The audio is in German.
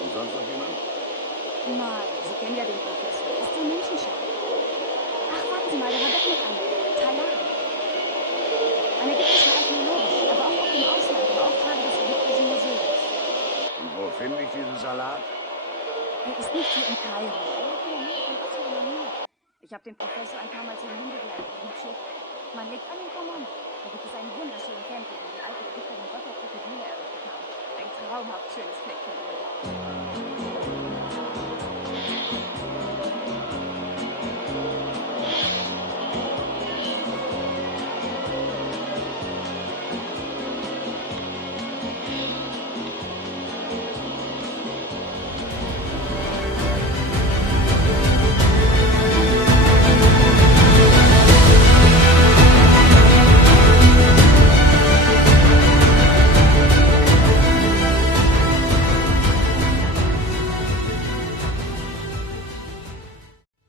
Und sonst noch jemand? Nein, Sie kennen ja den Professor. Ist der Menschenschau. Ach, warten Sie mal, da war doch noch eine. Talar. Eine ägyptische Archäologin, aber auch oft im Ausland, im Auftrage des Ägyptischen Museums. Und wo finde ich diesen Salat? Er ist nicht hier in Kairo. Er liegt in der Nähe von Astronomie. Ich habe den Professor ein paar Mal zum Hindegleiten im Schiff. Man legt an den Kommando. Da gibt es einen wunderschönen Tempel, den die alte Ägypter den Gott der Krokodile errichtet haben. Ein traumhaft schönes Fleck von Erde.